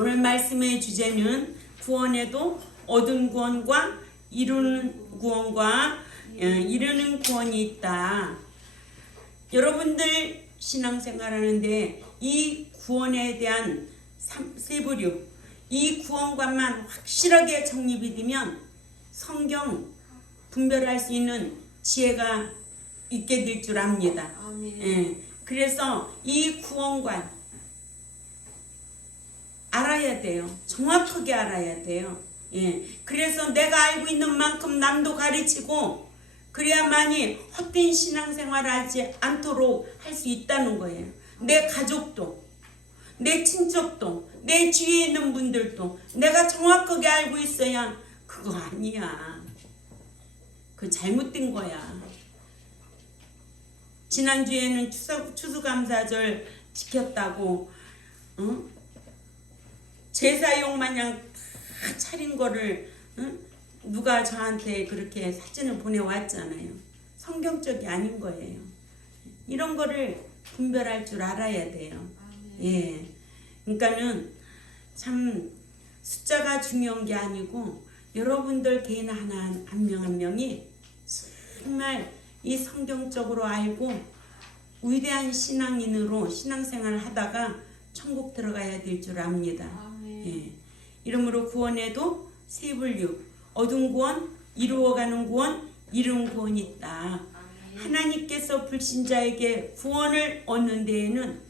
오늘 말씀의 주제는 구원에도 얻은 구원과 이루는 구원과 이루는 구원이 있다. 여러분들 신앙생활 하는데 이 구원에 대한 세 부류, 이 구원관만 확실하게 정립이 되면 성경 분별할 수 있는 지혜가 있게 될 줄 압니다. 그래서 이 구원관 알아야 돼요. 정확하게 알아야 돼요. 그래서 내가 알고 있는 만큼 남도 가르치고 그래야만이 헛된 신앙생활을 하지 않도록 할 수 있다는 거예요. 내 가족도, 내 친척도, 내 주위에 있는 분들도 내가 정확하게 알고 있어야 그거 아니야. 그거 잘못된 거야. 지난주에는 추수감사절 지켰다고 제사용 마냥 다 차린 거를 누가 저한테 그렇게 사진을 보내왔잖아요. 성경적이 아닌 거예요. 이런 거를 분별할 줄 알아야 돼요. 그러니까는 참 숫자가 중요한 게 아니고 여러분들 개인 하나 한 명 한 명이 정말 이 성경적으로 알고 위대한 신앙인으로 신앙생활을 하다가 천국 들어가야 될 줄 압니다. 이러므로 구원에도 세 분류, 얻은 구원, 이루어가는 구원, 이룬 구원이 있다. 하나님께서 불신자에게 구원을 얻는 데에는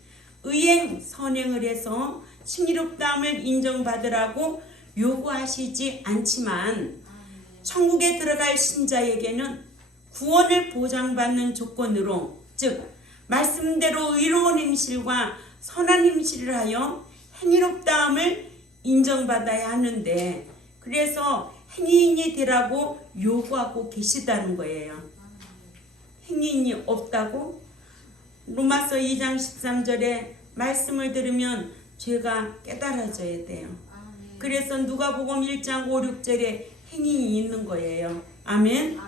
의행, 선행을 해서 신이롭다함을 인정받으라고 요구하시지 않지만 천국에 들어갈 신자에게는 구원을 보장받는 조건으로, 즉 말씀대로 의로운 행실과 선한 행실을 하여 행위롭다함을 인정받아야 하는데, 그래서 행위인이 되라고 요구하고 계시다는 거예요. 행위인이 없다고? 로마서 2장 13절에 말씀을 들으면 죄가 깨달아져야 돼요. 그래서 누가복음 1장 5, 6절에 행위인이 있는 거예요. 아멘?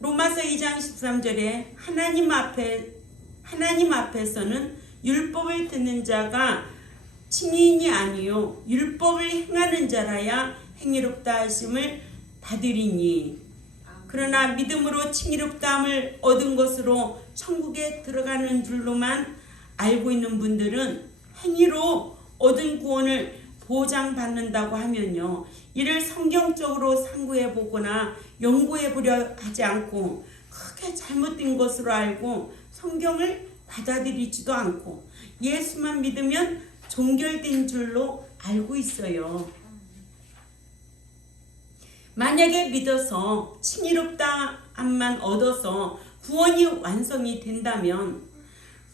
로마서 2장 13절에 하나님 앞에서는 율법을 듣는 자가 칭의인이 아니요 율법을 행하는 자라야 행위롭다 하심을 받으리니, 그러나 믿음으로 칭의롭다함을 얻은 것으로 천국에 들어가는 줄로만 알고 있는 분들은 행위로 얻은 구원을 보장받는다고 하면요, 이를 성경적으로 상고해 보거나 연구해 보려 하지 않고 크게 잘못된 것으로 알고 성경을 받아들이지도 않고 예수만 믿으면 종결된 줄로 알고 있어요. 만약에 믿어서 칭의롭다함만 얻어서 구원이 완성이 된다면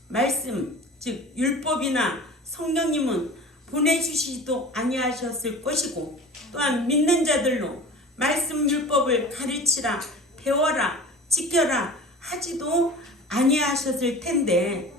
말씀, 즉 율법이나 성령님은 보내주시지도 아니하셨을 것이고, 또한 믿는 자들로 말씀 율법을 가르치라, 배워라, 지켜라 하지도 아니하셨을 텐데,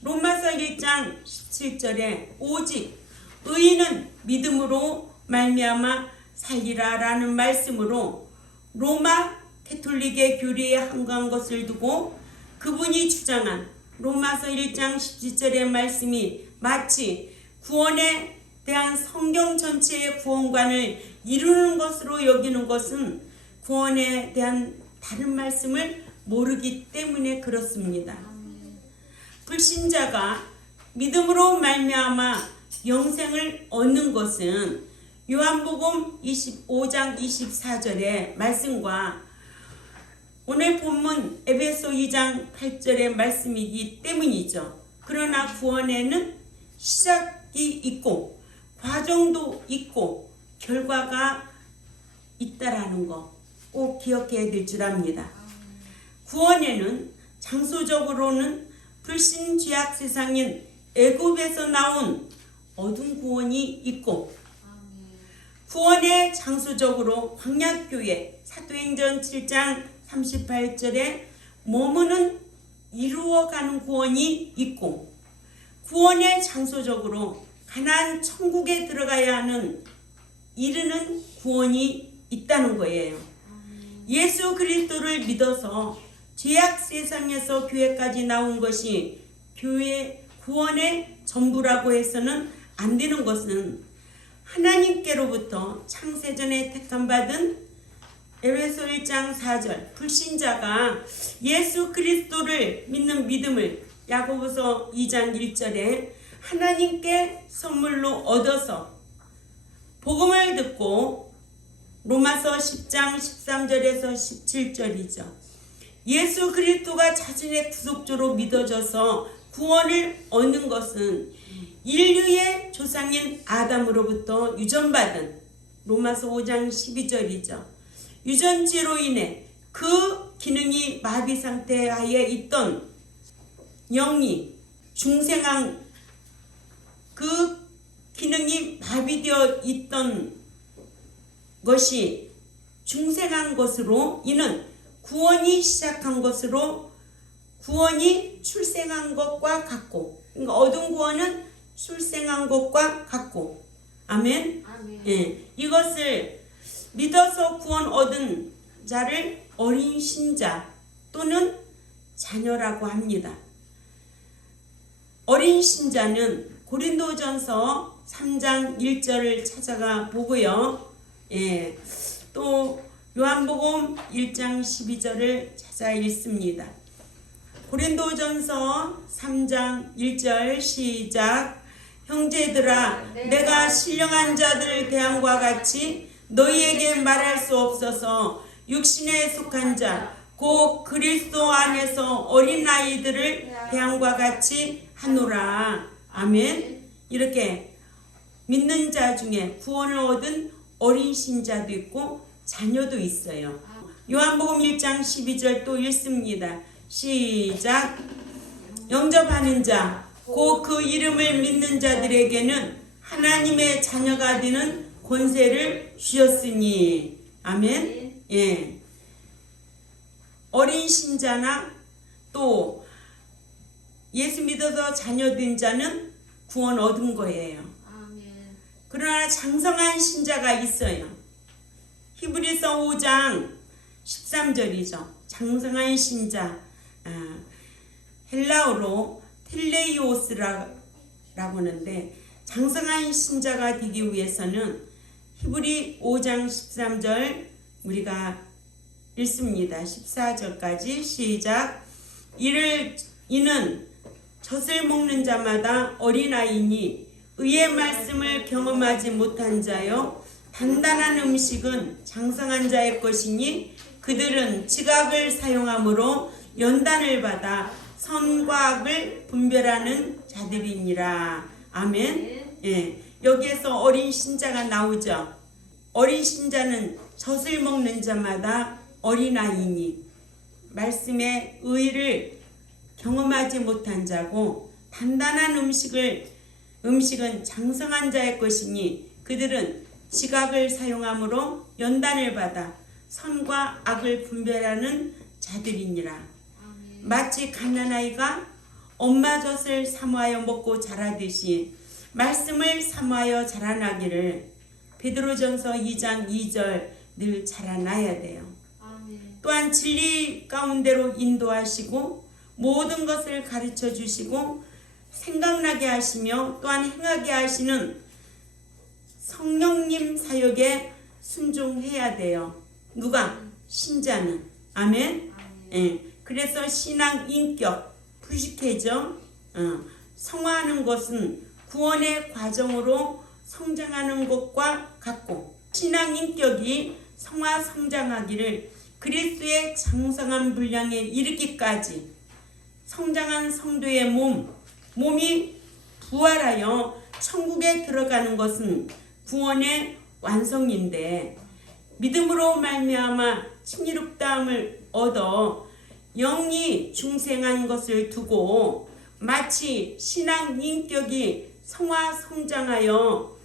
로마서 1장 17절에 오직 의인은 믿음으로 말미암아 살리라 라는 말씀으로 로마 캐톨릭의 교리에 한가한 것을 두고 그분이 주장한 로마서 1장 17절의 말씀이 마치 구원에 대한 성경 전체의 구원관을 이루는 것으로 여기는 것은 구원에 대한 다른 말씀을 모르기 때문에 그렇습니다. 불신자가 믿음으로 말미암아 영생을 얻는 것은 요한복음 25장 24절의 말씀과 오늘 본문 에베소 2장 8절의 말씀이기 때문이죠. 그러나 구원에는 시작이 있고 과정도 있고 결과가 있다라는 거 꼭 기억해야 될 줄 압니다. 구원에는 장소적으로는 불신 죄악 세상인 애굽에서 나온 얻은 구원이 있고, 구원의 장소적으로 광야교회 사도행전 7장 38절에 머무는 이루어가는 구원이 있고, 구원의 장소적으로 가나안 천국에 들어가야 하는 이르는 구원이 있다는 거예요. 예수 그리스도를 믿어서 죄악 세상에서 교회까지 나온 것이 교회 구원의 전부라고 해서는 안 되는 것은 하나님께로부터 창세전에 택함받은 에베소 1장 4절 불신자가 예수 그리스도를 믿는 믿음을 야고보서 2장 1절에 하나님께 선물로 얻어서 복음을 듣고 로마서 10장 13절에서 17절이죠. 예수 그리스도가 자신의 구속주로 믿어져서 구원을 얻는 것은 인류의 조상인 아담으로부터 유전받은 로마서 5장 12절이죠. 유전죄로 인해 그 기능이 마비 상태하에 있던 영이 중생한 그 기능이 마비되어 있던 것이 중생한 것으로 이는 구원이 시작한 것으로 구원이 출생한 것과 같고, 그러니까 얻은 구원은 출생한 것과 같고, 아멘. 아멘. 예, 이것을 믿어서 구원 얻은 자를 어린 신자 또는 자녀라고 합니다. 어린 신자는 고린도전서 3장 1절을 찾아가 보고요. 예, 또 요한복음 1장 12절을 찾아 읽습니다. 고린도전서 3장 1절 시작. 형제들아, 내가 신령한 자들 대함과 같이 너희에게 말할 수 없어서 육신에 속한 자 곧 그리스도 안에서 어린아이들을 대함과 같이 하노라. 아멘. 이렇게 믿는 자 중에 구원을 얻은 어린 신자도 있고 자녀도 있어요. 요한복음 1장 12절 또 읽습니다. 시작. 영접하는 자 곧 그 이름을 믿는 자들에게는 하나님의 자녀가 되는 권세를 주셨으니. 아멘. 예. 어린 신자나 또 예수 믿어서 자녀된 자는 구원 얻은 거예요. 아멘. 그러나 장성한 신자가 있어요. 히브리서 5장 13절이죠. 장성한 신자, 헬라어로 텔레이오스라고 하는데, 장성한 신자가 되기 위해서는 히브리 5장 13절 우리가 읽습니다. 14절까지 시작. 이는 젖을 먹는 자마다 어린아이니 의의 말씀을 경험하지 못한 자요 단단한 음식은 장성한 자의 것이니 그들은 지각을 사용함으로 연단을 받아 선과 악을 분별하는 자들이니라. 아멘. 예, 여기에서 어린 신자가 나오죠. 어린 신자는 젖을 먹는 자마다 어린아이니 말씀의 의를 경험하지 못한 자고, 단단한 음식은 장성한 자의 것이니 그들은 지각을 사용함으로 연단을 받아 선과 악을 분별하는 자들이니라. 아멘. 마치 갓난아이가 엄마 젖을 사모하여 먹고 자라듯이 말씀을 사모하여 자라나기를 베드로전서 2장 2절 늘 자라나야 돼요. 아멘. 또한 진리 가운데로 인도하시고 모든 것을 가르쳐 주시고 생각나게 하시며 또한 행하게 하시는 성령님 사역에 순종해야 돼요. 누가? 신자는. 아멘. 예. 그래서 신앙 인격 부식해져. 성화하는 것은 구원의 과정으로 성장하는 것과 같고, 신앙 인격이 성화 성장하기를 그리스도의 장성한 분량에 이르기까지 성장한 성도의 몸이 부활하여 천국에 들어가는 것은 구원의 완성인데, 믿음으로 말미암아 칭의롭다함을 얻어 영이 중생한 것을 두고 마치 신앙 인격이 성화 성장하여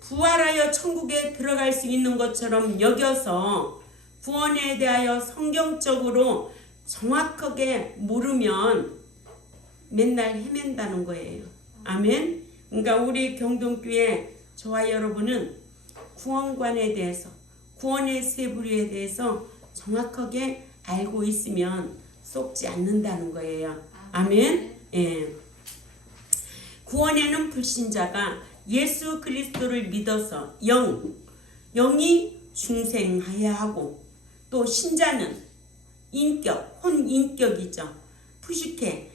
부활하여 천국에 들어갈 수 있는 것처럼 여겨서 구원에 대하여 성경적으로 정확하게 모르면 맨날 헤맨다는 거예요. 아멘. 그러니까 우리 경동교회 저와 여러분은 구원관에 대해서, 구원의 세 부류에 대해서 정확하게 알고 있으면 속지 않는다는 거예요. 아멘. 예. 구원에는 불신자가 예수 그리스도를 믿어서 영이 중생해야 하고, 또 신자는 인격, 혼인격이죠. 푸시케.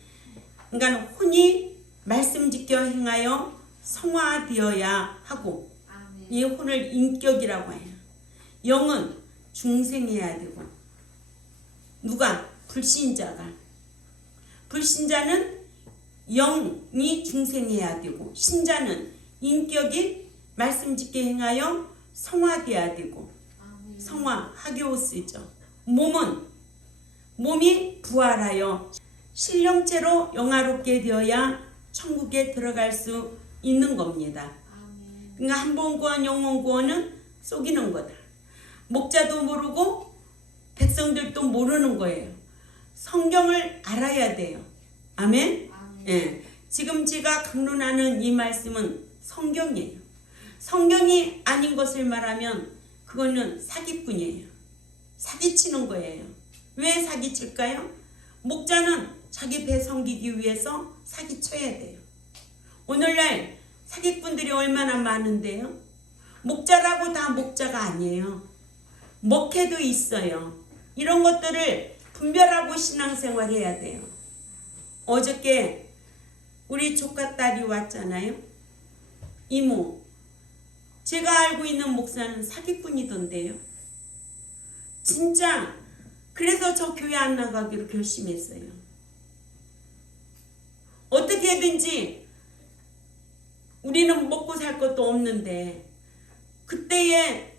그러니까 혼이 말씀 지켜 행하여 성화되어야 하고, 이 혼을 인격이라고 해요. 영은 중생해야 되고, 누가? 불신자가. 불신자는 영이 중생해야 되고, 신자는 인격이 말씀 지켜 행하여 성화되어야 되고, 성화, 하게오스죠. 몸이 부활하여 신령체로 영화롭게 되어야 천국에 들어갈 수 있는 겁니다. 그러니까 한 번 구원, 영원 구원은 속이는 거다. 목자도 모르고 백성들도 모르는 거예요. 성경을 알아야 돼요. 아멘? 예. 지금 제가 강론하는 이 말씀은 성경이에요. 성경이 아닌 것을 말하면 그거는 사기꾼이에요. 사기치는 거예요. 왜 사기칠까요? 목자는 자기 배 섬기기 위해서 사기쳐야 돼요. 오늘날 사기꾼들이 얼마나 많은데요. 목자라고 다 목자가 아니에요. 먹해도 있어요. 이런 것들을 분별하고 신앙생활 해야 돼요. 어저께 우리 조카 딸이 왔잖아요. 이모, 제가 알고 있는 목사는 사기꾼이던데요. 진짜 그래서 저 교회 안 나가기로 결심했어요. 어떻게든지 우리는 먹고 살 것도 없는데, 그때에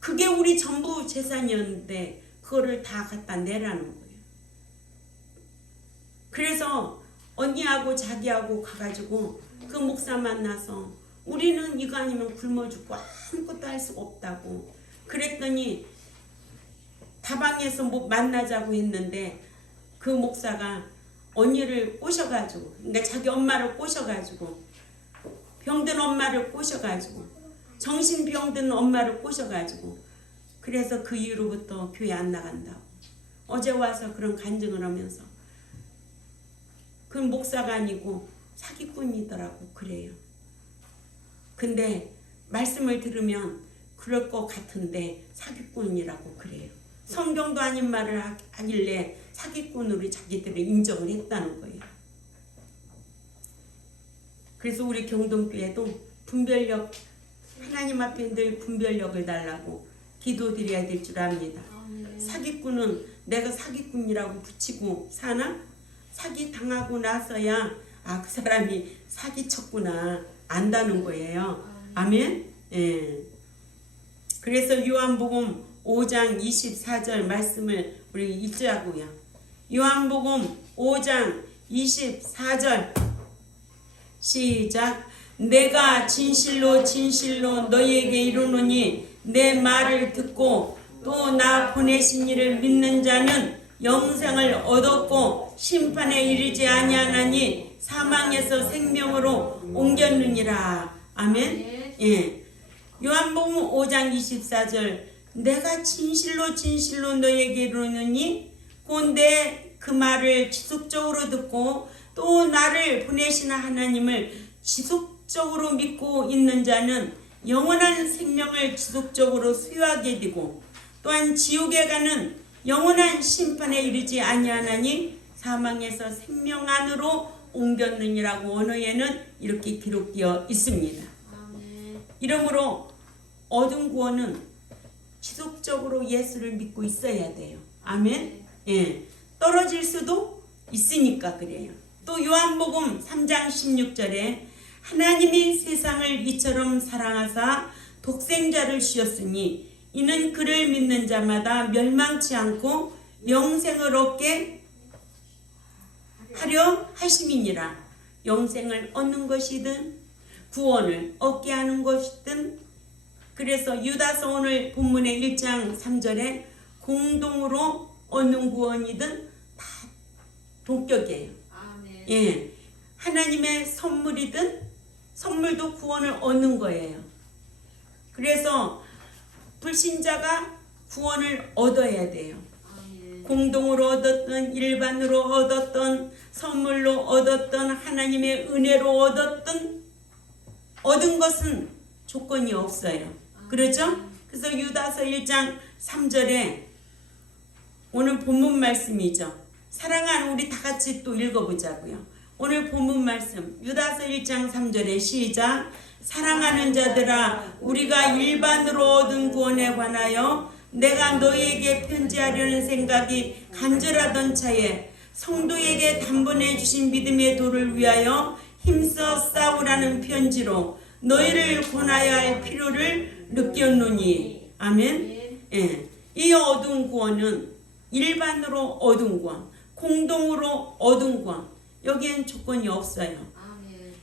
그게 우리 전부 재산이었는데 그거를 다 갖다 내라는 거예요. 그래서 언니하고 자기하고 가가지고 그 목사 만나서 우리는 이거 아니면 굶어 죽고 아무것도 할 수가 없다고 그랬더니, 다방에서 뭐 만나자고 했는데 그 목사가 언니를 꼬셔가지고, 그러니까 자기 엄마를 꼬셔가지고, 병든 엄마를 꼬셔가지고, 정신병든 엄마를 꼬셔가지고, 그래서 그 이후로부터 교회 안 나간다고 어제 와서 그런 간증을 하면서, 그 목사가 아니고 사기꾼이더라고 그래요. 근데 말씀을 들으면 그럴 것 같은데 사기꾼이라고 그래요. 성경도 아닌 말을 하길래 사기꾼으로 자기들을 인정을 했다는 거예요. 그래서 우리 경동교회도 분별력, 하나님 앞에 늘 분별력을 달라고 기도드려야 될 줄 압니다. 사기꾼은 내가 사기꾼이라고 붙이고 사나? 사기 당하고 나서야 그 사람이 사기쳤구나 안다는 거예요. 아멘? 예. 그래서 요한복음 5장 24절 말씀을 우리 읽자고요. 요한복음 5장 24절 시작. 내가 진실로 진실로 너희에게 이르노니 내 말을 듣고 또 나 보내신 이를 믿는 자는 영생을 얻었고 심판에 이르지 아니하나니 사망에서 생명으로 옮겼느니라. 아멘. 예. 요한복음 5장 24절 내가 진실로 진실로 너희에게 이르노니 곧 내 그 말을 지속적으로 듣고 또 나를 보내신 하나님을 지속적으로 믿고 있는 자는 영원한 생명을 지속적으로 소유하게 되고, 또한 지옥에 가는 영원한 심판에 이르지 아니하나니 사망에서 생명 안으로 옮겼느니라고 언어에는 이렇게 기록되어 있습니다. 이러므로 얻은 구원은 지속적으로 예수를 믿고 있어야 돼요. 아멘. 예. 떨어질 수도 있으니까 그래요. 또 요한복음 3장 16절에 하나님이 세상을 이처럼 사랑하사 독생자를 주셨으니 이는 그를 믿는 자마다 멸망치 않고 영생을 얻게 하려 하심이니라. 영생을 얻는 것이든 구원을 얻게 하는 것이든. 그래서 유다서 오늘 본문의 1장 3절에 공동으로 얻는 구원이든 다 동격이에요. 아멘. 예, 하나님의 선물이든 선물도 구원을 얻는 거예요. 그래서 불신자가 구원을 얻어야 돼요. 아멘. 공동으로 얻었던, 일반으로 얻었던, 선물로 얻었던, 하나님의 은혜로 얻었던 얻은 것은 조건이 없어요. 그렇죠? 그래서 유다서 1장 3절에 오늘 본문 말씀이죠. 사랑하는 우리 다 같이 또 읽어보자고요. 오늘 본문 말씀 유다서 1장 3절에 시작. 사랑하는 자들아 우리가 일반으로 얻은 구원에 관하여 내가 너희에게 편지하려는 생각이 간절하던 차에 성도에게 단번에 주신 믿음의 도를 위하여 힘써 싸우라는 편지로 너희를 권하여야 할 필요를 느꼈노니. 아멘. 예. 이 얻은 구원은 일반으로 얻은 구원, 공동으로 얻은 구원, 여기엔 조건이 없어요.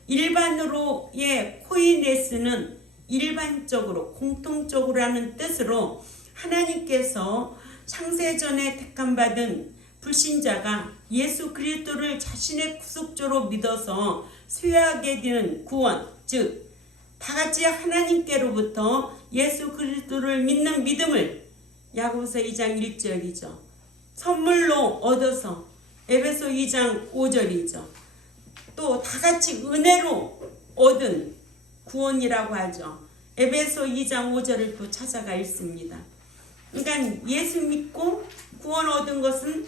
일반으로의 코이네스는 일반적으로, 공통적으로 하는 뜻으로 하나님께서 창세전에 택함받은 불신자가 예수 그리스도를 자신의 구속주로 믿어서 소유하게 되는 구원, 즉 다같이 하나님께로부터 예수 그리스도를 믿는 믿음을 야고보서 2장 1절이죠. 선물로 얻어서 에베소 2장 5절이죠. 또 다같이 은혜로 얻은 구원이라고 하죠. 에베소 2장 5절을 또 찾아가 있습니다. 그러니까 예수 믿고 구원 얻은 것은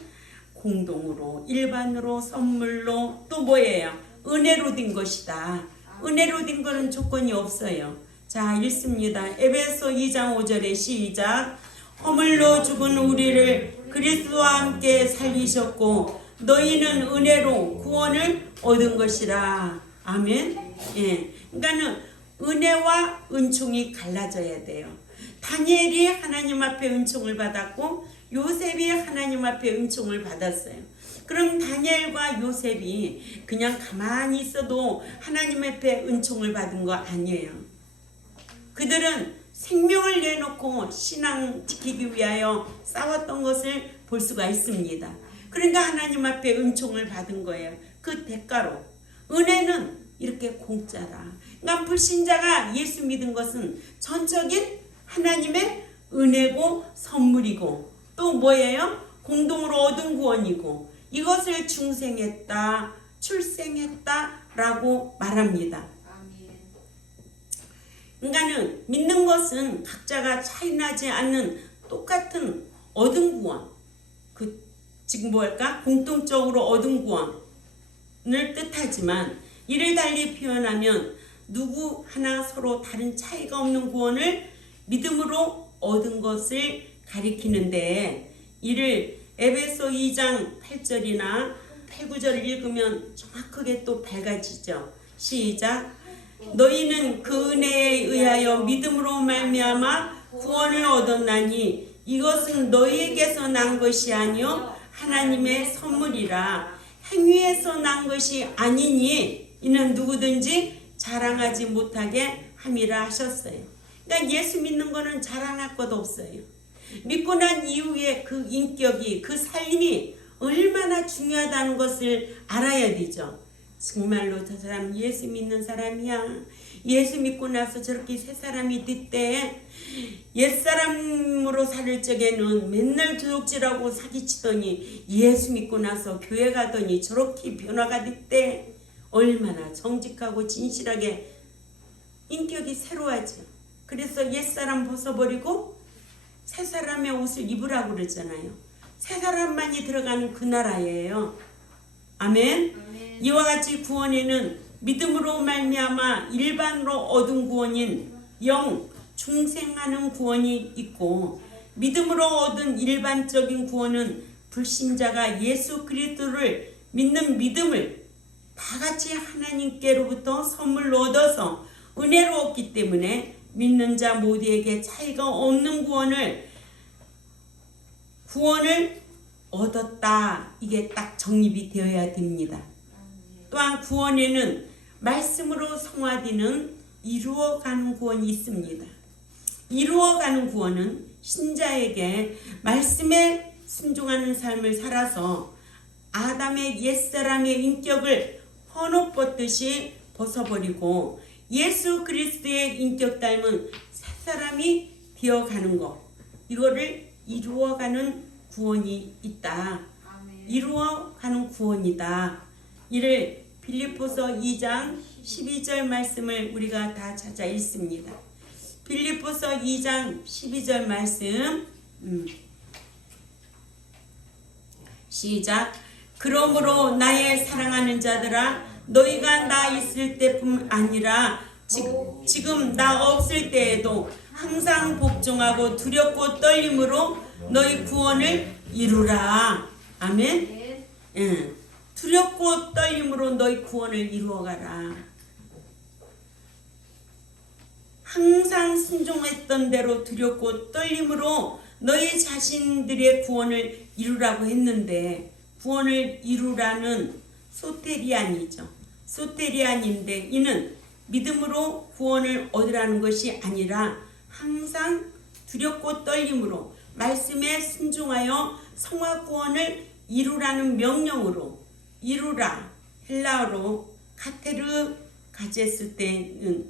공동으로, 일반으로, 선물로, 또 뭐예요? 은혜로 된 것이다. 은혜로 된 것은 조건이 없어요. 자, 읽습니다. 에베소 2장 5절에 시작. 허물로 죽은 우리를 그리스도와 함께 살리셨고 너희는 은혜로 구원을 얻은 것이라. 아멘. 예. 그러니까는 은혜와 은총이 갈라져야 돼요. 다니엘이 하나님 앞에 은총을 받았고 요셉이 하나님 앞에 은총을 받았어요. 그럼 다니엘과 요셉이 그냥 가만히 있어도 하나님 앞에 은총을 받은 거 아니에요. 그들은 생명을 내놓고 신앙 지키기 위하여 싸웠던 것을 볼 수가 있습니다. 그러니까 하나님 앞에 은총을 받은 거예요. 그 대가로. 은혜는 이렇게 공짜라. 그러니까 불신자가 예수 믿은 것은 전적인 하나님의 은혜고 선물이고 또 뭐예요? 공동으로 얻은 구원이고 이것을 중생했다, 출생했다라고 말합니다. 그러니까는 믿는 것은 각자가 차이나지 않는 똑같은 얻은 구원, 지금 뭘까? 공통적으로 얻은 구원을 뜻하지만 이를 달리 표현하면 누구 하나 서로 다른 차이가 없는 구원을 믿음으로 얻은 것을 가리키는데 이를 에베소 2장 8절이나 8, 9절을 읽으면 정확하게 또 밝아지죠. 시작. 너희는 그 은혜에 의하여 믿음으로 말미암아 구원을 얻었나니 이것은 너희에게서 난 것이 아니요 하나님의 선물이라. 행위에서 난 것이 아니니 이는 누구든지 자랑하지 못하게 함이라 하셨어요. 그러니까 예수 믿는 거는 자랑할 것 없어요. 믿고 난 이후에 그 인격이, 그 삶이 얼마나 중요하다는 것을 알아야 되죠. 정말로 저 사람 예수 믿는 사람이야. 예수 믿고 나서 저렇게 새 사람이 됐대. 옛사람으로 살 적에는 맨날 도둑질하고 사기치더니 예수 믿고 나서 교회 가더니 저렇게 변화가 됐대. 얼마나 정직하고 진실하게 인격이 새로워져. 그래서 옛사람 벗어버리고 새 사람의 옷을 입으라고 그랬잖아요. 새 사람만이 들어가는 그 나라예요. 아멘. 이와 같이 구원에는 믿음으로 말미암아 일반으로 얻은 구원인 영 중생하는 구원이 있고 믿음으로 얻은 일반적인 구원은 불신자가 예수 그리스도를 믿는 믿음을 다같이 하나님께로부터 선물로 얻어서 은혜로 얻기 때문에 믿는 자 모두에게 차이가 없는 구원을 얻었다. 이게 딱 정립이 되어야 됩니다. 또한 구원에는 말씀으로 성화되는 이루어가는 구원이 있습니다. 이루어가는 구원은 신자에게 말씀에 순종하는 삶을 살아서 아담의 옛사람의 인격을 헌옷벗듯이 벗어버리고 예수 그리스도의 인격 닮은 새 사람이 되어가는 것, 이거를 이루어가는 구원이 있다. 이루어가는 구원이다. 이를 빌립보서 2장 12절 말씀을 우리가 다 찾아 읽습니다. 빌립보서 2장 12절 말씀 시작. 그러므로 나의 사랑하는 자들아 너희가 나 있을 때뿐 아니라 지금 나 없을 때에도 항상 복종하고 두렵고 떨림으로 너희 구원을 이루라. 아멘. 두렵고 떨림으로 너희 구원을 이루어가라. 항상 순종했던 대로 두렵고 떨림으로 너희 자신들의 구원을 이루라고 했는데, 구원을 이루라는 소테리안이죠. 소테리안인데 이는 믿음으로 구원을 얻으라는 것이 아니라 항상 두렵고 떨림으로 말씀에 순종하여 성화 구원을 이루라는 명령으로 이루라. 헬라어로 카테르 가제스 때는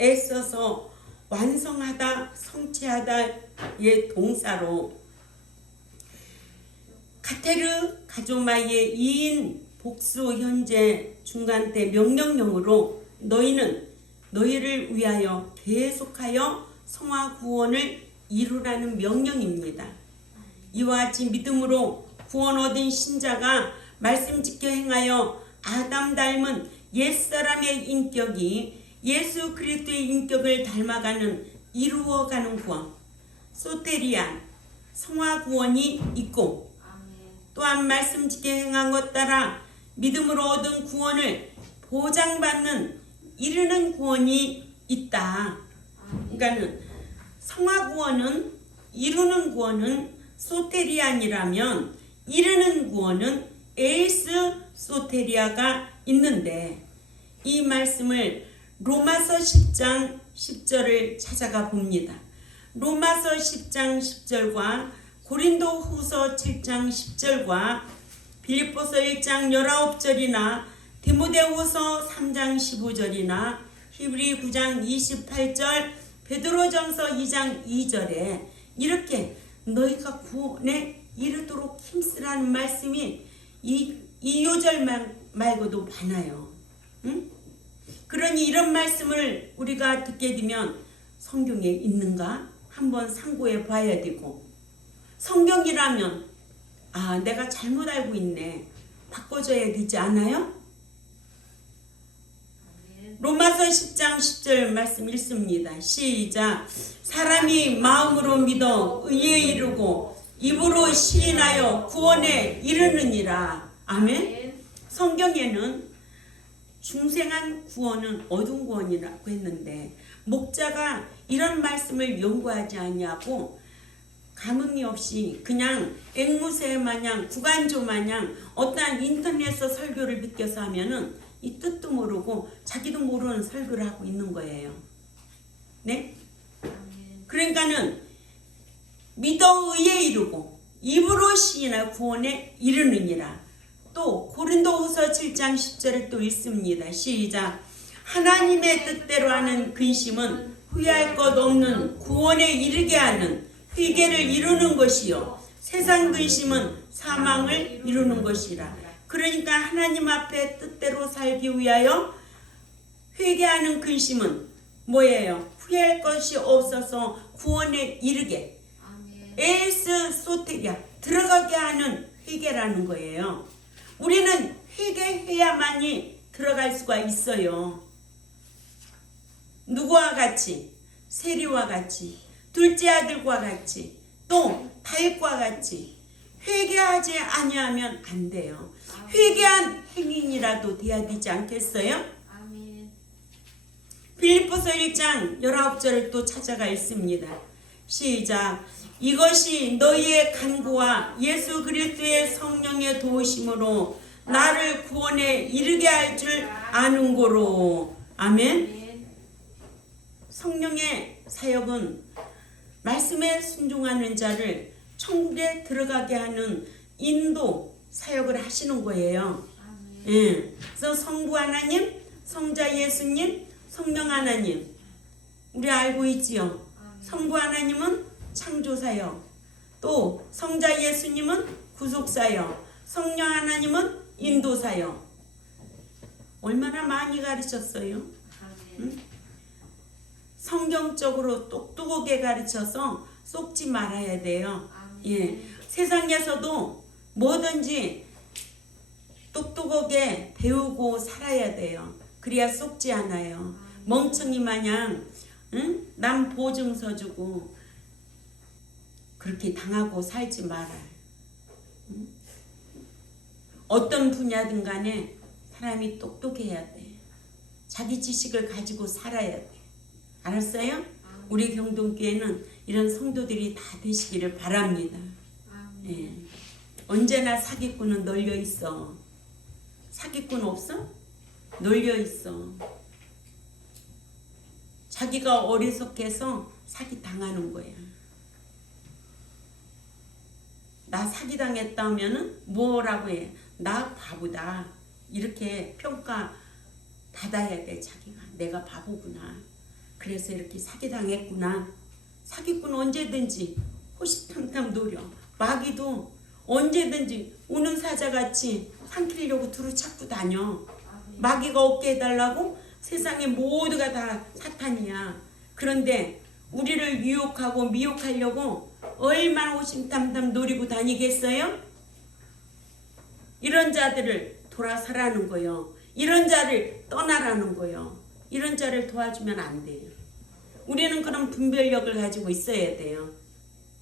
애써서 완성하다, 성취하다의 동사로 카테르 가조마의 2인 복수 현재 중간때 명령형으로 너희는 너희를 위하여 계속하여 성화 구원을 이루라는 명령입니다. 이와 같이 믿음으로 구원 얻은 신자가 말씀 지켜 행하여 아담 닮은 옛사람의 인격이 예수 그리스도의 인격을 닮아가는 이루어가는 구원, 소테리안, 성화 구원이 있고, 또한 말씀 지켜 행한 것 따라 믿음으로 얻은 구원을 보장받는 이르는 구원이 있다. 그러니까는 성화 구원은, 이루는 구원은 소테리안이라면 이르는 구원은 에이스 소테리아가 있는데, 이 말씀을 로마서 10장 10절을 찾아가 봅니다. 로마서 10장 10절과 고린도 후서 7장 10절과 빌립보서 1장 19절이나 디모데후서 3장 15절이나 히브리 9장 28절, 베드로전서 2장 2절에 이렇게 너희가 구원에 이르도록 힘쓰라는 말씀이 이 요절 말고도 많아요. 응? 그러니 이런 말씀을 우리가 듣게 되면 성경에 있는가 한번 상고해 봐야 되고, 성경이라면 내가 잘못 알고 있네, 바꿔줘야 되지 않아요? 로마서 10장 10절 말씀 읽습니다. 시작. 사람이 마음으로 믿어 의에 이르고 입으로 시인하여 구원에 이르느니라. 아멘. 성경에는 중생한 구원은 어두운 구원이라고 했는데, 목자가 이런 말씀을 연구하지 않냐고 감흥이 없이 그냥 앵무새 마냥, 구간조 마냥 어떠한 인터넷에서 설교를 비껴서 하면은 이 뜻도 모르고 자기도 모르는 설교를 하고 있는 거예요. 네? 그러니까는 믿어 의에 이르고 입으로 시인하여 구원에 이르느니라. 또 고린도후서 7장 10절을 또 읽습니다. 시작. 하나님의 뜻대로 하는 근심은 후회할 것 없는 구원에 이르게 하는 회개를 이루는 것이요, 세상 근심은 사망을 이루는 것이라. 그러니까 하나님 앞에 뜻대로 살기 위하여 회개하는 근심은 뭐예요? 후회할 것이 없어서 구원에 이르게, 에이스 소테리아, 들어가게 하는 회개라는 거예요. 우리는 회개해야만이 들어갈 수가 있어요. 누구와 같이? 세리와 같이, 둘째 아들과 같이, 또 다윗과 같이 회개하지 아니하면 안 돼요. 회개한 행인이라도 돼야 되지 않겠어요? 빌립보서 1장 19절을 또 찾아가 있습니다. 시작. 이것이 너희의 간구와 예수 그리스도의 성령의 도우심으로 나를 구원에 이르게 할 줄 아는 고로. 아멘. 성령의 사역은 말씀에 순종하는 자를 천국에 들어가게 하는 인도 사역을 하시는 거예요. 예. 그래서 성부 하나님, 성자 예수님, 성령 하나님, 우리 알고 있지요. 성부 하나님은 창조사역, 또 성자 예수님은 구속사역, 성령 하나님은 인도사역. 얼마나 많이 가르쳤어요. 응? 성경적으로 똑똑하게 가르쳐서 속지 말아야 돼요. 예, 세상에서도 뭐든지 똑똑하게 배우고 살아야 돼요. 그래야 속지 않아요. 멍청이 마냥 응? 남 보증서 주고 그렇게 당하고 살지 마라. 응? 어떤 분야든 간에 사람이 똑똑해야 돼. 자기 지식을 가지고 살아야 돼. 알았어요? 우리 경동교회는 이런 성도들이 다 되시기를 바랍니다. 예. 언제나 사기꾼은 널려 있어. 사기꾼 없어? 널려 있어. 자기가 어리석해서 사기 당하는 거야. 나 사기 당했다 하면은 뭐라고 해? 나 바보다. 이렇게 평가 받아야 돼. 자기가 내가 바보구나. 그래서 이렇게 사기 당했구나. 사기꾼 언제든지 호시탐탐 노려. 마귀도 언제든지 우는 사자같이 삼키려고 두루찾고 다녀. 마귀가 없게 해달라고 세상에 모두가 다 사탄이야. 그런데 우리를 유혹하고 미혹하려고 얼마나 호심탐탐 노리고 다니겠어요? 이런 자들을 돌아서라는 거요. 이런 자를 떠나라는 거요. 이런 자를 도와주면 안 돼요. 우리는 그런 분별력을 가지고 있어야 돼요.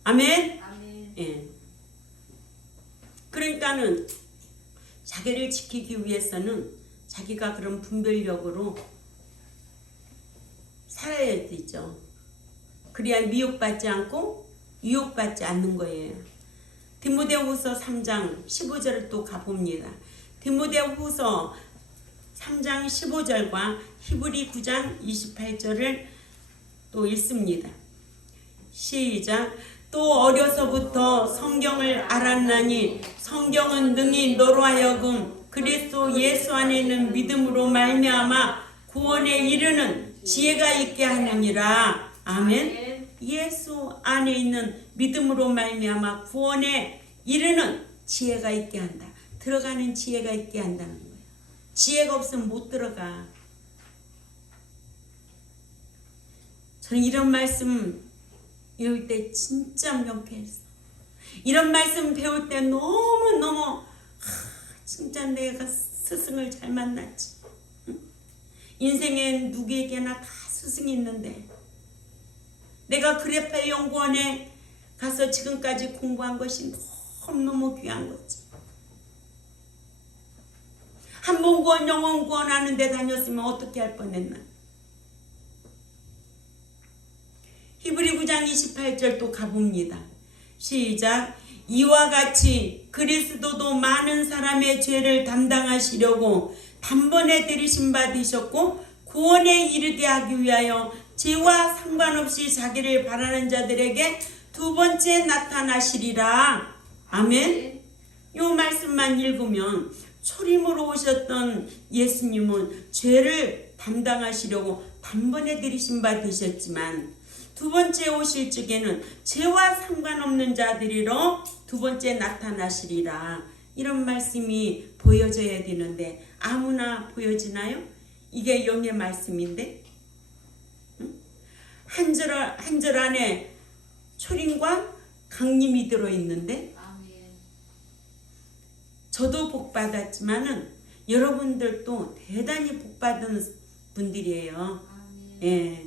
아멘? 아멘. 예. 그러니까는 자기를 지키기 위해서는 자기가 그런 분별력으로 살아야 되죠. 그래야 미혹받지 않고 유혹받지 않는 거예요. 디모데후서 3장 15절을 또 가봅니다. 디모데후서 3장 15절과 히브리 9장 28절을 또 읽습니다. 시작. 또 어려서부터 성경을 알았나니 성경은 능히 너로 하여금 그리스도 예수 안에 있는 믿음으로 말미암아 구원에 이르는 지혜가 있게 하느니라. 아멘. 예수 안에 있는 믿음으로 말미암아 구원에 이르는 지혜가 있게 한다. 들어가는 지혜가 있게 한다는 거예요. 지혜가 없으면 못 들어가. 저는 이런 말씀 배울 때 진짜 명쾌했어. 이런 말씀 배울 때 너무너무 진짜 내가 스승을 잘 만났지. 응? 인생엔 누구에게나 다 스승이 있는데 내가 그래파 연구원에 가서 지금까지 공부한 것이 너무너무 귀한 거지. 한본구원 영원구원 하는 데 다녔으면 어떻게 할 뻔했나. 히브리 9장 28절 또 가봅니다. 시작. 이와 같이 그리스도도 많은 사람의 죄를 담당하시려고 단번에 들이심 받으셨고 구원에 이르게 하기 위하여 죄와 상관없이 자기를 바라는 자들에게 두 번째 나타나시리라. 아멘. 이 말씀만 읽으면 초림으로 오셨던 예수님은 죄를 담당하시려고 단번에 들이심 받으셨지만 두 번째 오실 적에는 죄와 상관없는 자들이로 두 번째 나타나시리라. 이런 말씀이 보여져야 되는데 아무나 보여지나요? 이게 영의 말씀인데 한 절 안에 초림과 강림이 들어있는데 저도 복받았지만은 여러분들도 대단히 복받은 분들이에요. 예.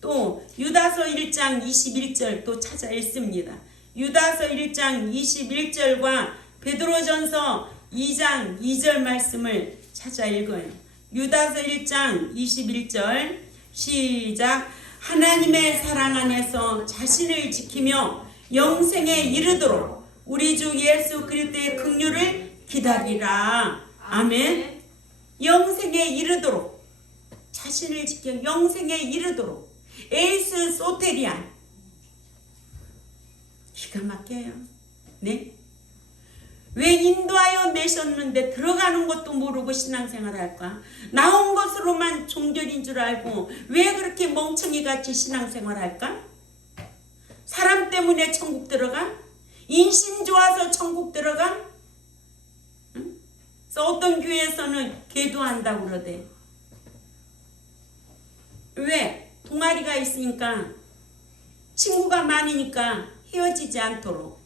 또 유다서 1장 21절 또 찾아 읽습니다. 유다서 1장 21절과 베드로전서 2장 2절 말씀을 찾아 읽어요. 유다서 1장 21절 시작. 하나님의 사랑 안에서 자신을 지키며 영생에 이르도록 우리 주 예수 그리스도의 긍휼을 기다리라. 아멘. 영생에 이르도록 자신을 지켜 영생에 이르도록 에이스 소테리안 기가 막혀요. 네? 왜 인도하여 내셨는데 들어가는 것도 모르고 신앙생활 할까? 나온 것으로만 종결인 줄 알고 왜 그렇게 멍청이같이 신앙생활 할까? 사람 때문에 천국 들어가? 인심 좋아서 천국 들어가? 응? 그래서 어떤 교회에서는 계도한다고 그러대. 왜? 동아리가 있으니까, 친구가 많으니까 헤어지지 않도록.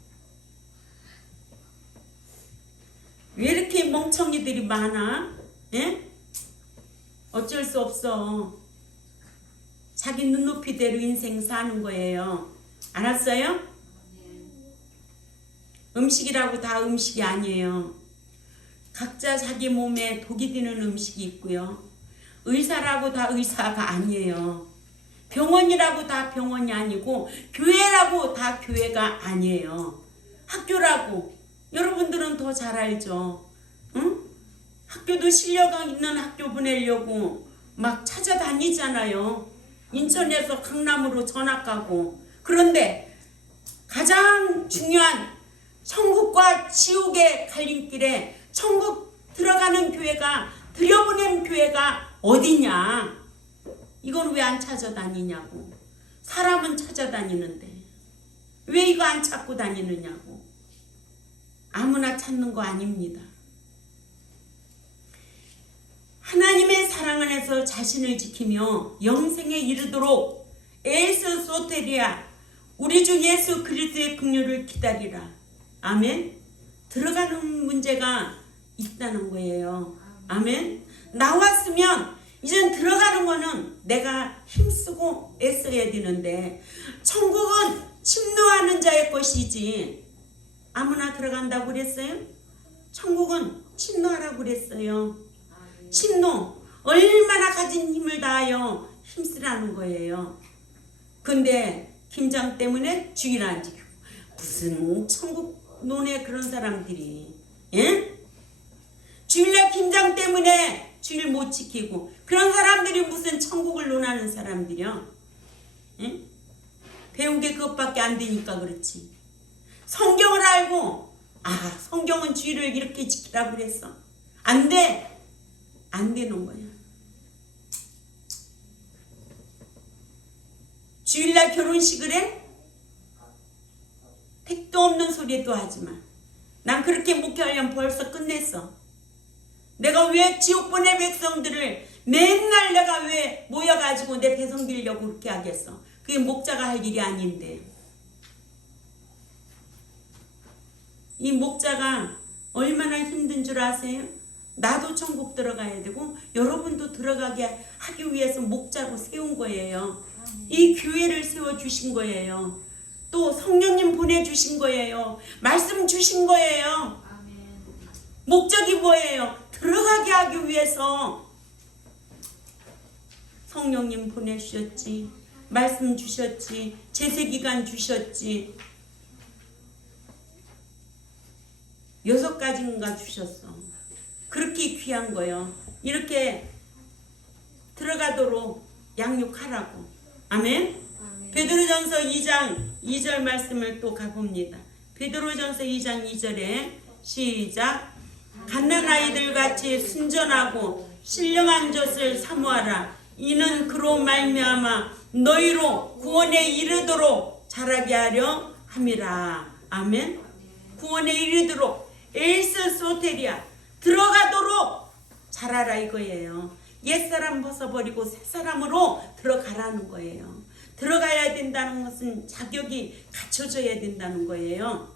왜 이렇게 멍청이들이 많아? 예? 어쩔 수 없어. 자기 눈높이대로 인생 사는 거예요. 알았어요? 음식이라고 다 음식이 아니에요. 각자 자기 몸에 독이 드는 음식이 있고요. 의사라고 다 의사가 아니에요. 병원이라고 다 병원이 아니고 교회라고 다 교회가 아니에요. 학교라고 여러분들은 더 잘 알죠. 응? 학교도 실력 있는 학교 보내려고 막 찾아다니잖아요. 인천에서 강남으로 전학 가고. 그런데 가장 중요한 천국과 지옥의 갈림길에 천국 들어가는 교회가, 들여보낸 교회가 어디냐? 이건 왜 안 찾아다니냐고. 사람은 찾아다니는데 왜 이거 안 찾고 다니느냐고. 아무나 찾는 거 아닙니다. 하나님의 사랑 안에서 자신을 지키며 영생에 이르도록 에스 소테리아, 우리 주 예수 그리스도의 긍휼을 기다리라. 아멘. 들어가는 문제가 있다는 거예요. 아멘. 나왔으면 이젠 들어가는 거는 내가 힘쓰고 애써야 되는데, 천국은 침노하는 자의 것이지 아무나 들어간다고 그랬어요? 천국은 침노하라고 그랬어요. 침노, 얼마나 가진 힘을 다하여 힘쓰라는 거예요. 근데 김장 때문에 주일 안 지키고, 무슨 천국 논에 그런 사람들이, 예? 주일날 김장 때문에 주일 못 지키고 그런 사람들이 무슨 천국을 논하는 사람들이요? 예? 배운 게 그것밖에 안 되니까 그렇지. 성경을 알고, 성경은 주일을 이렇게 지키라고 그랬어. 안 돼. 안 되는 거야. 주일날 결혼식을 해? 택도 없는 소리도 하지마. 난 그렇게 목회하려면 벌써 끝냈어. 내가 왜 지옥 보내 백성들을 맨날 내가 왜 모여가지고 내 배송 들려고 그렇게 하겠어. 그게 목자가 할 일이 아닌데. 이 목자가 얼마나 힘든 줄 아세요? 나도 천국 들어가야 되고 여러분도 들어가게 하기 위해서 목자로 세운 거예요. 이 교회를 세워주신 거예요. 또 성령님 보내주신 거예요. 말씀 주신 거예요. 목적이 뭐예요? 들어가게 하기 위해서 성령님 보내주셨지. 말씀 주셨지. 제세기간 주셨지. 6가지인가 주셨어. 그렇게 귀한 거요. 이렇게 들어가도록 양육하라고. 아멘. 베드로전서 2장 2절 말씀을 또 가봅니다. 베드로전서 2장 2절에 시작. 갓난아이들 같이 순전하고 신령한 젖을 사모하라. 이는 그로 말미암아 너희로 구원에 이르도록 자라게 하려 함이라. 아멘. 구원에 이르도록 에이스 소테리아, 들어가도록 자라라 이거예요. 옛사람 벗어버리고 새사람으로 들어가라는 거예요. 들어가야 된다는 것은 자격이 갖춰져야 된다는 거예요.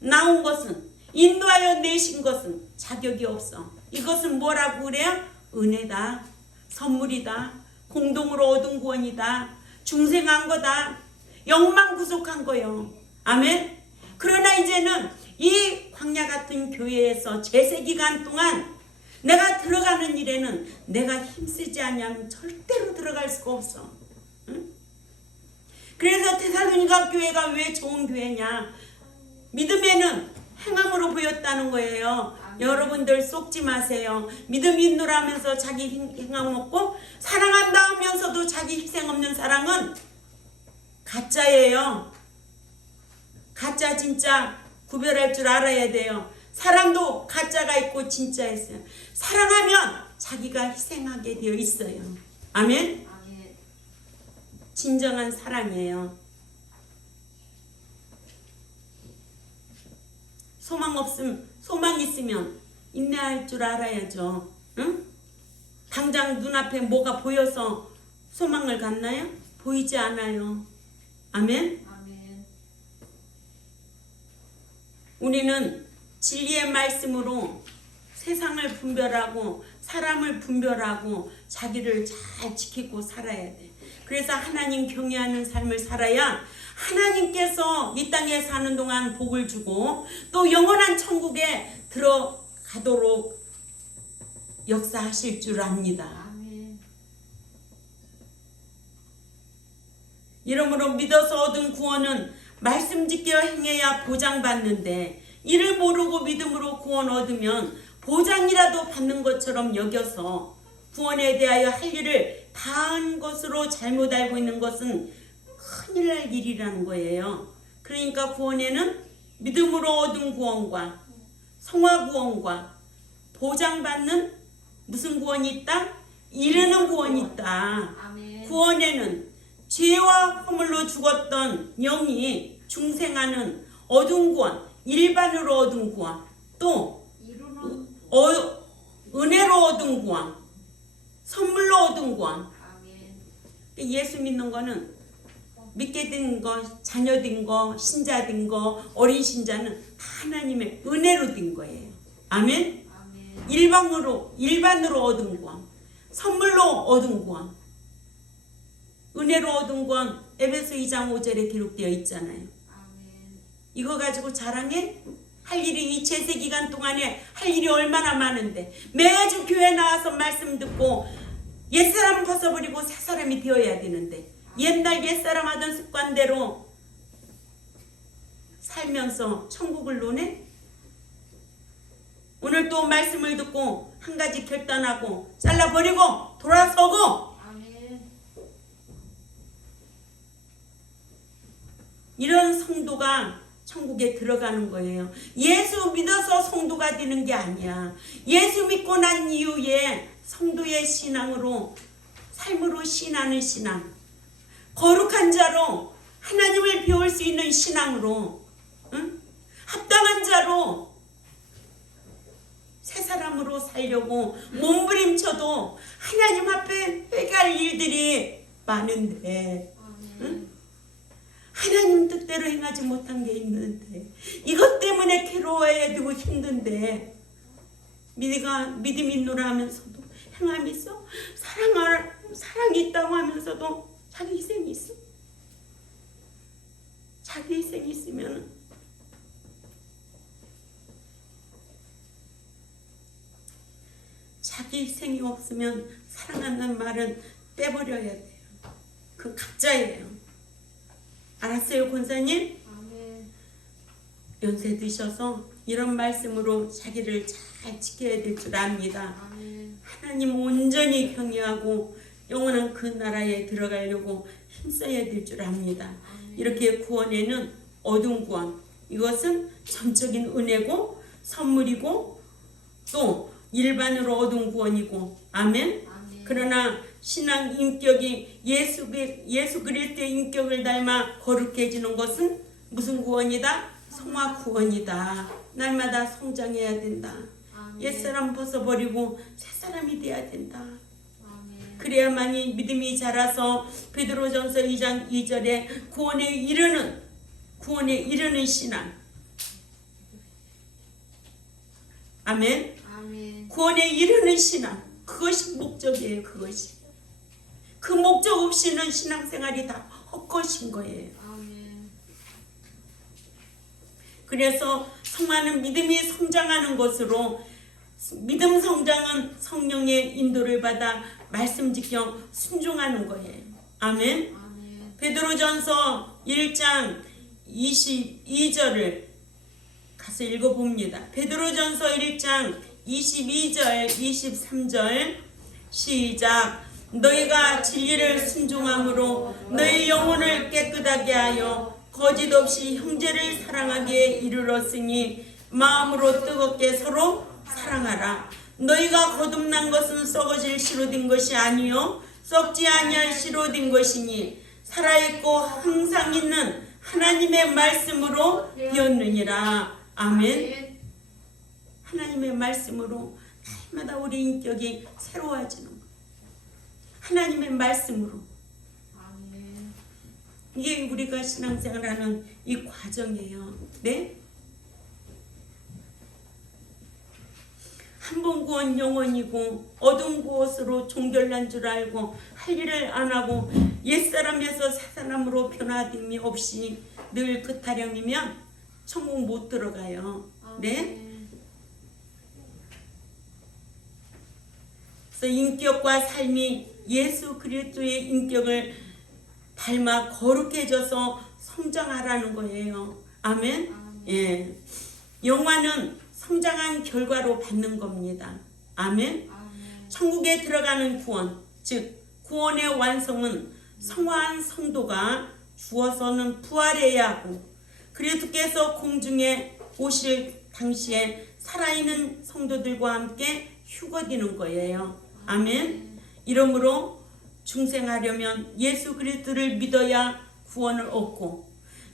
나온 것은, 인도하여 내신 것은 자격이 없어. 이것은 뭐라고 그래요? 은혜다, 선물이다, 공동으로 얻은 구원이다, 중생한 거다, 영만 구속한 거요. 아멘. 그러나 이제는 이 광야 같은 교회에서 제세기간 동안 내가 들어가는 일에는 내가 힘쓰지 않으면 절대로 들어갈 수가 없어. 응? 그래서 데살로니가 교회가 왜 좋은 교회냐? 믿음에는 행함으로 보였다는 거예요. 여러분들 속지 마세요. 믿음 인도라면서 자기 행함 없고 사랑한다 하면서도 자기 희생 없는 사랑은 가짜예요. 가짜 진짜 구별할 줄 알아야 돼요. 사랑도 가짜가 있고 진짜 있어요. 사랑하면 자기가 희생하게 되어 있어요. 아멘? 진정한 사랑이에요. 소망 있으면 인내할 줄 알아야죠. 응? 당장 눈앞에 뭐가 보여서 소망을 갖나요? 보이지 않아요. 아멘? 아멘. 우리는 진리의 말씀으로 세상을 분별하고 사람을 분별하고 자기를 잘 지키고 살아야 돼. 그래서 하나님 경외하는 삶을 살아야 하나님께서 이 땅에 사는 동안 복을 주고 또 영원한 천국에 들어가도록 역사하실 줄 압니다. 아멘. 이러므로 믿어서 얻은 구원은 말씀 지켜 행해야 보장받는데 이를 모르고 믿음으로 구원 얻으면 보장이라도 받는 것처럼 여겨서 구원에 대하여 할 일을 다한 것으로 잘못 알고 있는 것은 큰일 날 일이라는 거예요. 그러니까 구원에는 믿음으로 얻은 구원과 성화 구원과 보장받는 무슨 구원이 있다? 이르는 구원이 있다. 아멘. 구원에는 죄와 허물로 죽었던 영이 중생하는 얻은 구원, 일반으로 얻은 구원, 또 이루는 은혜로 얻은 구원, 선물로 얻은 구원. 아멘. 예수 믿는 거는 믿게 된 거, 자녀 된 거, 신자 된 거, 어린 신자는 다 하나님의 은혜로 된 거예요. 아멘? 아멘. 일반으로 얻은 구원, 선물로 얻은 구원, 은혜로 얻은 구원, 에베소 2장 5절에 기록되어 있잖아요. 아멘. 이거 가지고 자랑해? 할 일이 이 제세 기간 동안에 할 일이 얼마나 많은데 매주 교회 나와서 말씀 듣고 옛사람 벗어버리고 새사람이 되어야 되는데 옛날 옛사람 하던 습관대로 살면서 천국을 노네? 오늘 또 말씀을 듣고 한 가지 결단하고 잘라버리고 돌아서고 아멘. 이런 성도가 천국에 들어가는 거예요. 예수 믿어서 성도가 되는 게 아니야. 예수 믿고 난 이후에 성도의 신앙으로 삶으로 신하는 신앙, 거룩한 자로 하나님을 배울 수 있는 신앙으로, 응? 합당한 자로 새 사람으로 살려고 몸부림쳐도 하나님 앞에 회개할 일들이 많은데, 응? 하나님 뜻대로 행하지 못한 게 있는데 이것 때문에 괴로워해야 되고 힘든데 믿음 있노라 하면서도 행함이 있어? 사랑이 있다고 하면서도 자기 희생이 있어? 자기 희생이 있으면 자기 희생이 없으면 사랑한다는 말은 빼버려야 돼요. 그 가짜예요. 알았어요, 권사님? 아멘. 연세 드셔서 이런 말씀으로 자기를 잘 지켜야 될 줄 압니다. 아멘. 하나님 온전히 경외하고 영원한 그 나라에 들어가려고 힘써야 될 줄 압니다. 아멘. 이렇게 구원에는 얻은 구원, 이것은 전적인 은혜고 선물이고 또 일반으로 얻은 구원이고, 아멘. 아멘. 그러나 신앙 인격이 예수 그리스도의 인격을 닮아 거룩해지는 것은 무슨 구원이다? 성화 구원이다. 날마다 성장해야 된다. 아멘. 옛사람 벗어버리고 새사람이 돼야 된다. 아멘. 그래야만이 믿음이 자라서 베드로전서 2장 2절에 구원에 이르는 신앙. 아멘. 아멘. 구원에 이르는 신앙. 그것이 목적이에요. 그것이. 그 목적 없이는 신앙생활이 다 헛것인 거예요. 아멘. 그래서 성화는 믿음이 성장하는 것으로, 믿음 성장은 성령의 인도를 받아 말씀 지켜 순종하는 거예요. 아멘. 아멘. 베드로전서 1장 22절을 가서 읽어봅니다. 베드로전서 1장 22절 23절 시작. 너희가 진리를 순종함으로 너희 영혼을 깨끗하게 하여 거짓 없이 형제를 사랑하기에 이르렀으니 마음으로 뜨겁게 서로 사랑하라. 너희가 거듭난 것은 썩어질 씨로 된 것이 아니요 썩지 아니할 씨로 된 것이니 살아있고 항상 있는 하나님의 말씀으로 되었느니라. 아멘. 하나님의 말씀으로 날마다 우리 인격이 새로워지는 거예요. 하나님의 말씀으로. 아멘. 이게 우리가 신앙생활하는 이 과정이에요. 네? 한 번 구원 영원이고 어두운 곳으로 종결난 줄 알고 할 일을 안 하고 옛사람에서 새사람으로 변화됨이 없이 늘 그 타령이면 천국 못 들어가요. 네? 아멘. 그래서 인격과 삶이 예수 그리스도의 인격을 닮아 거룩해져서 성장하라는 거예요. 아멘? 아멘. 예. 영화는 성장한 결과로 받는 겁니다. 아멘? 아멘. 천국에 들어가는 구원, 즉 구원의 완성은 성화한 성도가 주어서는 부활해야 하고 그리스도께서 공중에 오실 당시에 살아있는 성도들과 함께 휴거되는 거예요. 아멘. 이러므로 중생하려면 예수 그리스도를 믿어야 구원을 얻고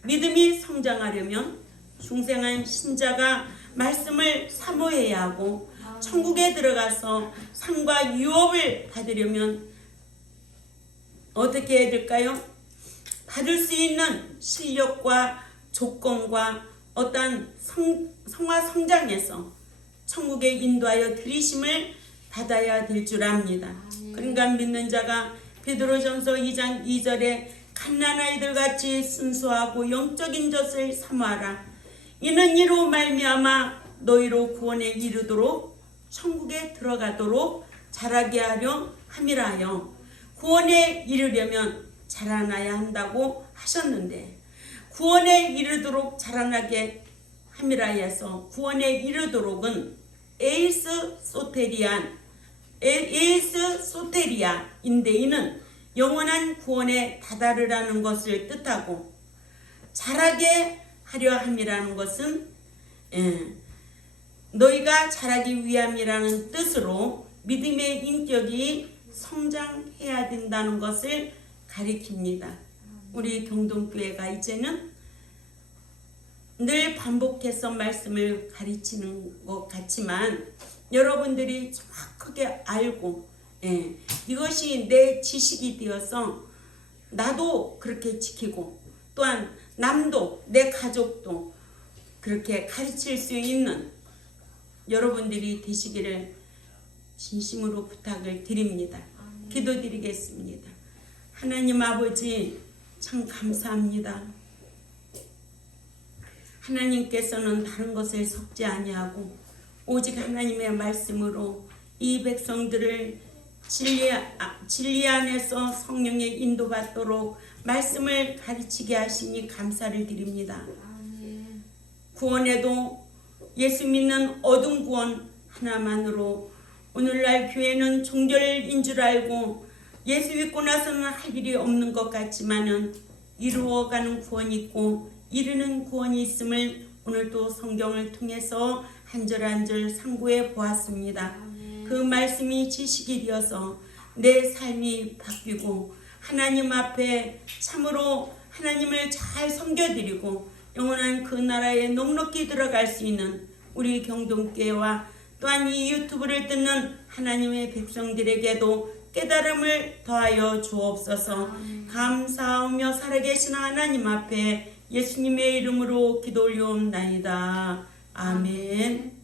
믿음이 성장하려면 중생한 신자가 말씀을 사모해야 하고 천국에 들어가서 상과 유업을 받으려면 어떻게 해야 될까요? 받을 수 있는 실력과 조건과 어떠한 성화 성장에서 천국에 인도하여 들이심을 받아야 될 줄 압니다. 그러니까 믿는 자가 베드로전서 2장 2절에 갓난아이들 같이 순수하고 영적인 젖을 사모하라. 이는 이로 말미암아 너희로 구원에 이르도록 천국에 들어가도록 자라게 하려 함이라 하여 구원에 이르려면 자라나야 한다고 하셨는데 구원에 이르도록 자라나게 함이라 해서 구원에 이르도록은 에이스 소테리아인데 이는 영원한 구원에 다다르라는 것을 뜻하고 자라게 하려 함이라는 것은 너희가 자라기 위함이라는 뜻으로 믿음의 인격이 성장해야 된다는 것을 가리킵니다. 우리 경동교회가 이제는 늘 반복해서 말씀을 가르치는 것 같지만 여러분들이 정확하게 알고 이것이 내 지식이 되어서 나도 그렇게 지키고 또한 남도 내 가족도 그렇게 가르칠 수 있는 여러분들이 되시기를 진심으로 부탁을 드립니다. 기도드리겠습니다. 하나님 아버지 참 감사합니다. 하나님께서는 다른 것을 섞지 아니하고 오직 하나님의 말씀으로 이 백성들을 진리 안에서 성령의 인도받도록 말씀을 가르치게 하시니 감사를 드립니다. 아멘. 구원에도 예수 믿는 어둠 구원 하나만으로 오늘날 교회는 종결인 줄 알고 예수 믿고 나서는 할 일이 없는 것 같지만은 이루어가는 구원이 있고 이르는 구원이 있음을 오늘도 성경을 통해서 한 절 한 절 상고해 보았습니다. 그 말씀이 지식이 되어서 내 삶이 바뀌고 하나님 앞에 참으로 하나님을 잘 섬겨드리고 영원한 그 나라에 넉넉히 들어갈 수 있는 우리 경동교회와 또한 이 유튜브를 듣는 하나님의 백성들에게도 깨달음을 더하여 주옵소서. 감사하며 살아계신 하나님 앞에 예수님의 이름으로 기도 올려옵나이다. 아멘.